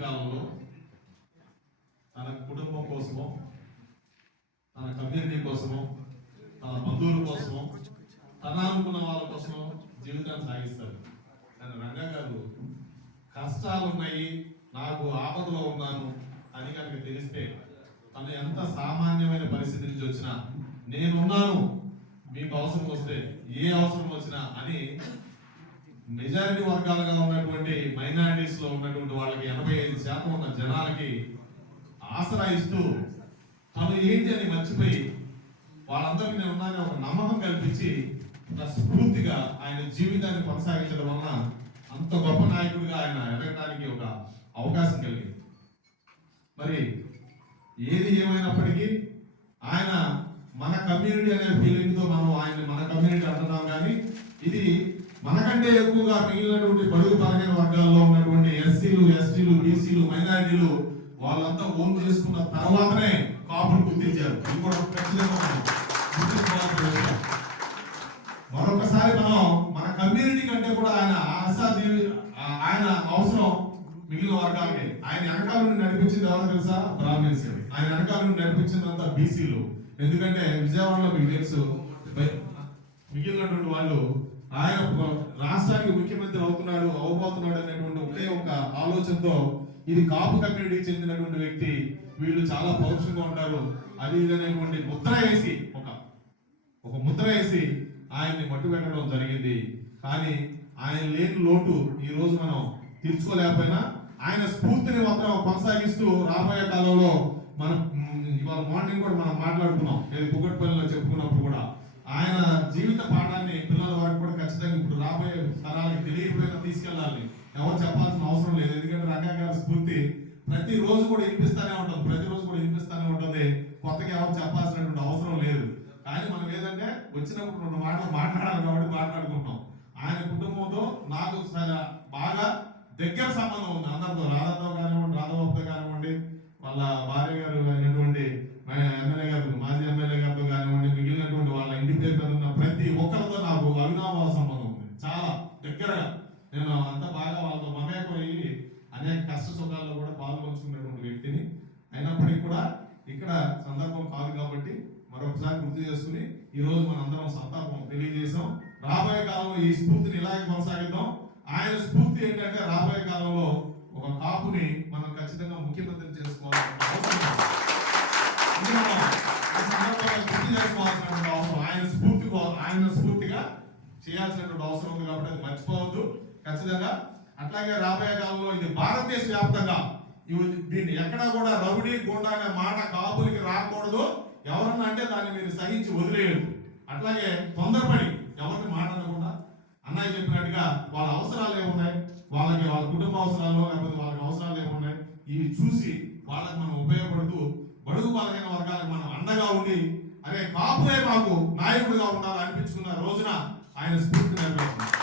కాలంలో తన కుటుంబం కోసమో తన కమ్యూనిటీ కోసమో తన బంధువుల కోసమో తన అనుకున్న వాళ్ళ కోసమో జీవితాన్ని సాగిస్తారు కానీ రంగా గారు కష్టాలు ఉన్నాయి నాకు ఆపదలో ఉన్నాను అని కనుక తెలిస్తే తను ఎంత సామాన్యమైన పరిస్థితి నుంచి వచ్చినా నేనున్నాను మీకు అవసరం వస్తే ఏ అవసరం వచ్చినా అని మెజారిటీ వర్గాలుగా ఉన్నటువంటి మైనారిటీస్లో ఉన్నటువంటి వాళ్ళకి ఎనభై ఐదు శాతం ఉన్న జనాలకి ఆసరా ఇస్తూ తను ఏంటి అని మర్చిపోయి వాళ్ళందరికీ నేను ఉన్నానని ఒక నమ్మకం కల్పించి నా స్ఫూర్తిగా ఆయన జీవితాన్ని కొనసాగించడం వలన అంత గొప్ప నాయకుడిగా ఆయన ఎదగడానికి ఒక అవకాశం కలిగింది. మరి ఏది ఏమైనప్పటికీ ఆయన మన కమ్యూనిటీ అనే ఫీలింగ్తో మనం ఆయన మన కమ్యూనిటీ అంటున్నాం కానీ ఇది మనకంటే ఎక్కువగా మిగిలినటువంటి బడుగు బలహీన వర్గాల్లో ఉన్నటువంటి ఎస్సీలు ఎస్టీలు బీసీలు మైనారిటీలు వాళ్ళంతా ఓన్ చేసుకున్న తర్వాతనే కాపులు గుర్తించారు. ఇది కూడా ఖచ్చితంగా మరొకసారి మనం మన కమ్యూనిటీ కంటే కూడా ఆయన ఆశా ఆయన అవసరం మిగిలిన వర్గాలకి. ఆయన వెనకాల నుండి నడిపించింది ఎవరో తెలుసా? బ్రాహ్మణ్స్ ఆయన వెనకాల నుండి నడిపించిందంతా బీసీలు. ఎందుకంటే విజయవాడలో మీకు తెలుసు మిగిలినటువంటి వాళ్ళు ఆయన ముఖ్యమంత్రి అవుతున్నాడు అవబోతున్నాడు అనేటువంటి ఒకే ఒక ఆలోచనతో ఇది కాపు కమ్యూనిటీకి చెందినటువంటి వ్యక్తి వీళ్ళు చాలా పౌరుషంగా ఉంటారు అది ఇది ముద్ర వేసి ఒక ఒక ముద్ర వేసి ఆయన్ని మట్టు పెట్టడం జరిగింది. కానీ ఆయన లేని లోటు ఈ రోజు మనం తీర్చుకోలేకపోయినా ఆయన స్ఫూర్తిని మాత్రం కొనసాగిస్తూ రాబోయే కాలంలో మనం ఇవాళ మార్నింగ్ కూడా మనం మాట్లాడుకున్నాం. ఏది పుగట్పల్లిలో చెప్పుకున్నప్పుడు కూడా ఆయన జీవిత పాఠాన్ని పిల్లల వరకు కూడా ఖచ్చితంగా ఇప్పుడు రాబోయే తరాలకు తెలియకపోయినా తీసుకెళ్ళాలి. ఎవరు చెప్పాల్సిన అవసరం లేదు. ఎందుకంటే రంగా గారి స్ఫూర్తి ప్రతి రోజు కూడా వినిపిస్తానే ఉంటుంది. ప్రతి రోజు కూడా వినిపిస్తానే ఉంటుంది. కొత్తగా ఎవరు చెప్పాల్సినటువంటి అవసరం లేదు. కానీ మనం ఏదంటే వచ్చినప్పుడు రెండు మాటలు మాట్లాడాలి కాబట్టి మాట్లాడుకుంటాం. ఆయన కుటుంబంతో నాకు చాలా బాగా దగ్గర సంబంధం ఉంది. అందరితో రాధాతో కానివ్వండి రాధాబాబుతో కానివ్వండి వాళ్ళ భార్య గారు అయినటువంటి ఎమ్మెల్యే గారు మాజీ ఎమ్మెల్యే గారితో కానివ్వండి మిగిలినటువంటి వాళ్ళ ఇంటి పేరు మీద ఉన్న ప్రతి ఒక్కరితో నాకు అవినాభావ సంబంధం ఉంది చాలా కూడా నేను అంత బాగా వాళ్ళతో మమేకమయ్యి అనేక కష్ట సుఖాల్లో కూడా పాల్గొంచుకున్నటువంటి వ్యక్తిని. అయినప్పటికీ కూడా ఇక్కడ సందర్భం కాదు కాబట్టి మరొకసారి గుర్తు చేసుకుని ఈ రోజు అందరం సంతాపం తెలియజేసాం రాబోయే కాలంలో ఈ స్ఫూర్తిని ఇలాగే కొనసాగిద్దాం. ఆయన స్ఫూర్తి ఏంటంటే రాబోయే కాలంలో ఒక కాపుని మనం ఖచ్చితంగా ముఖ్యమంత్రి చేసుకోవాల్సిన అవసరం ఆయన స్ఫూర్తి ఆయన స్ఫూర్తి చేయాల్సినటువంటి అవసరం ఉంది కాబట్టి అది మర్చిపోవద్దు. ఖచ్చితంగా. అట్లాగే రాబోయే కాలంలో ఇది భారతదేశ వ్యాప్తంగా దీన్ని ఎక్కడా కూడా రౌడీ గుండా అనే మాట కాపులకి రాకూడదు. ఎవరన్నా అంటే దాన్ని మీరు సహించి వదిలేయదు అట్లాగే తొందరపడి ఎవరిని మాట్లాడకుండా అన్నయ్య చెప్పినట్టుగా వాళ్ళ అవసరాలు ఏమున్నాయి? వాళ్ళకి వాళ్ళ కుటుంబ అవసరాలు లేకపోతే వాళ్ళకి అవసరాలు ఏమున్నాయి? ఇవి చూసి వాళ్ళకి మనం ఉపయోగపడుతూ బడుగు బలహీన వర్గాలకు మనం అండగా ఉండి అరే మాకు నాయకుడిగా ఉండాలి అనిపించుకున్న రోజున ఆయన స్ఫూర్తి నెరవేరుతుంది.